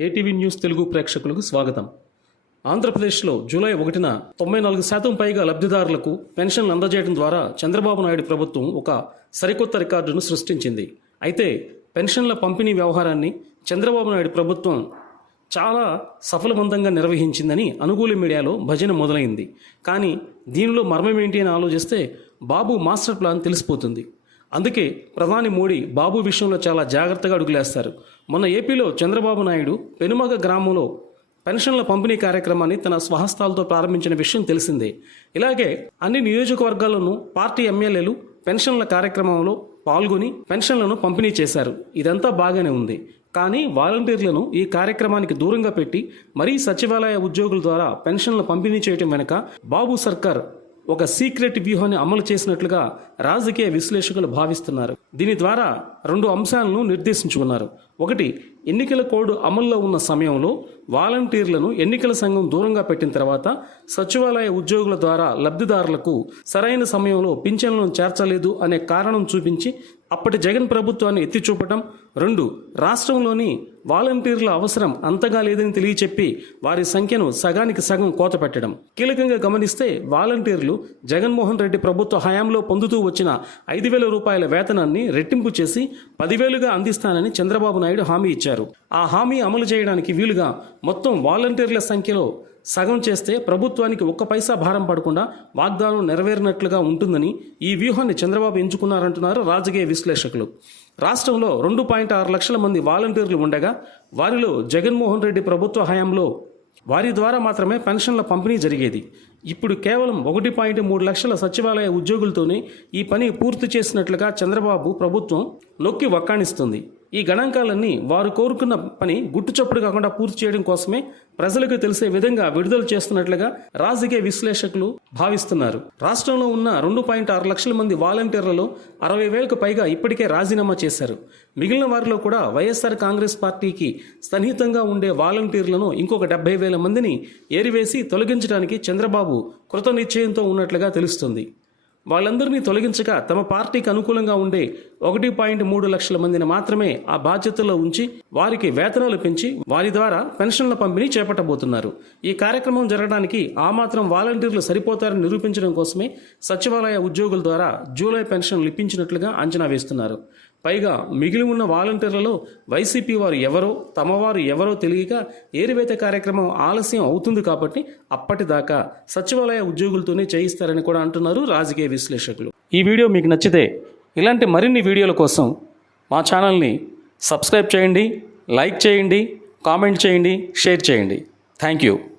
ATV news Telugu ప్రేక్షకులకు స్వాగతం. ఆంధ్రప్రదేశ్లో జూలై ఒకటిన తొంభై నాలుగు శాతం పైగా లబ్ధిదారులకు పెన్షన్లు అందజేయడం ద్వారా చంద్రబాబు నాయుడు ప్రభుత్వం ఒక సరికొత్త రికార్డును సృష్టించింది. అయితే పెన్షన్ల పంపిణీ వ్యవహారాన్ని చంద్రబాబు నాయుడు ప్రభుత్వం చాలా సఫలవంతంగా నిర్వహించిందని అనుకూల మీడియాలో భజన మొదలైంది. కానీ దీనిలో మర్మం ఏంటి అని ఆలోచిస్తే బాబు మాస్టర్ ప్లాన్ తెలిసిపోతుంది. అందుకే ప్రధాని మోడీ బాబు విషయంలో చాలా జాగ్రత్తగా అడుగులేస్తారు. మొన్న ఏపీలో చంద్రబాబు నాయుడు పెనుమగ గ్రామంలో పెన్షన్ల పంపిణీ కార్యక్రమాన్ని తన స్వహస్తాలతో ప్రారంభించిన విషయం తెలిసిందే. ఇలాగే అన్ని నియోజకవర్గాల్లోనూ పార్టీ ఎమ్మెల్యేలు పెన్షన్ల కార్యక్రమంలో పాల్గొని పెన్షన్లను పంపిణీ చేశారు. ఇదంతా బాగానే ఉంది. కానీ వాలంటీర్లను ఈ కార్యక్రమానికి దూరంగా పెట్టి మరీ సచివాలయ ఉద్యోగుల ద్వారా పెన్షన్ల పంపిణీ చేయటం వెనుక బాబు సర్కార్ ఒక సీక్రెట్ వ్యూహాన్ని అమలు చేసినట్లుగా రాజకీయ విశ్లేషకులు భావిస్తున్నారు. దీని ద్వారా రెండు అంశాలను నిర్దేశించుకున్నారు. ఒకటి ఎన్నికల కోడ్ అమల్లో ఉన్న సమయంలో వాలంటీర్లను ఎన్నికల సంఘం దూరంగా పెట్టిన తర్వాత సచివాలయ ఉద్యోగుల ద్వారా లబ్ధిదారులకు సరైన సమయంలో పింఛన్లను చేర్చలేదు అనే కారణం చూపించి అప్పటి జగన్ ప్రభుత్వాన్ని ఎత్తి చూపటం. రెండు రాష్ట్రంలోని వాలంటీర్ల అవసరం అంతగా లేదని తెలియచెప్పి వారి సంఖ్యను సగానికి సగం కోత పెట్టడం. కీలకంగా గమనిస్తే వాలంటీర్లు జగన్మోహన్ రెడ్డి ప్రభుత్వ హయాంలో పొందుతూ వచ్చిన ఐదు వేల రూపాయల వేతనాన్ని రెట్టింపు చేసి పదివేలుగా అందిస్తానని చంద్రబాబు నాయుడు హామీ ఇచ్చారు. ఆ హామీ అమలు చేయడానికి వీలుగా మొత్తం వాలంటీర్ల సంఖ్యలో సగం చేస్తే ప్రభుత్వానికి ఒక్క పైసా భారం పడకుండా వాగ్దానం నెరవేరినట్లుగా ఉంటుందని ఈ వ్యూహాన్ని చంద్రబాబు ఎంచుకున్నారంటున్నారు రాజకీయ విశ్లేషకులు. రాష్ట్రంలో రెండు పాయింట్ ఆరు లక్షల మంది వాలంటీర్లు ఉండగా వారిలో జగన్మోహన్ రెడ్డి ప్రభుత్వ హయాంలో వారి ద్వారా మాత్రమే పెన్షన్ల పంపిణీ జరిగేది. ఇప్పుడు కేవలం ఒకటి పాయింట్ మూడు లక్షల సచివాలయ ఉద్యోగులతోనే ఈ పని పూర్తి చేసినట్లుగా చంద్రబాబు ప్రభుత్వం నొక్కి వక్కాణిస్తుంది. ఈ గణాంకాలన్నీ వారు కోరుకున్న పని గుట్టుచప్పుడు కాకుండా పూర్తి చేయడం కోసమే ప్రజలకు తెలిసే విధంగా విడుదల చేస్తున్నట్లుగా రాజకీయ విశ్లేషకులు భావిస్తున్నారు. రాష్ట్రంలో ఉన్న రెండు పాయింట్ ఆరు లక్షల మంది వాలంటీర్లలో అరవై వేలకు పైగా ఇప్పటికే రాజీనామా చేశారు. మిగిలిన వారిలో కూడా వైఎస్ఆర్ కాంగ్రెస్ పార్టీకి సన్నిహితంగా ఉండే వాలంటీర్లను ఇంకొక డెబ్బై వేల మందిని ఏరివేసి తొలగించడానికి చంద్రబాబు కృత నిశ్చయంతో ఉన్నట్లుగా తెలుస్తుంది. వాళ్ళందరినీ తొలగించక తమ పార్టీకి అనుకూలంగా ఉండే ఒకటి పాయింట్ మూడు లక్షల మందిని మాత్రమే ఆ బాధ్యతల్లో ఉంచి వారికి వేతనాలు పెంచి వారి ద్వారా పెన్షన్ల పంపిణీ చేపట్టబోతున్నారు. ఈ కార్యక్రమం జరగడానికి ఆ మాత్రం వాలంటీర్లు సరిపోతారని నిరూపించడం కోసమే సచివాలయ ఉద్యోగుల ద్వారా జూలై పెన్షన్లు ఇప్పించినట్లుగా అంచనా వేస్తున్నారు. పైగా మిగిలి ఉన్న వాలంటీర్లలో వైసీపీ వారు ఎవరో తమవారు ఎవరో తెలియక ఏరివేత కార్యక్రమం ఆలస్యం అవుతుంది కాబట్టి అప్పటిదాకా సచివాలయ ఉద్యోగులతోనే చేయిస్తారని కూడా అంటున్నారు రాజకీయ విశ్లేషకులు. ఈ వీడియో మీకు నచ్చితే ఇలాంటి మరిన్ని వీడియోల కోసం మా ఛానల్ని సబ్స్క్రైబ్ చేయండి లైక్ చేయండి కామెంట్ చేయండి షేర్ చేయండి. Thank you.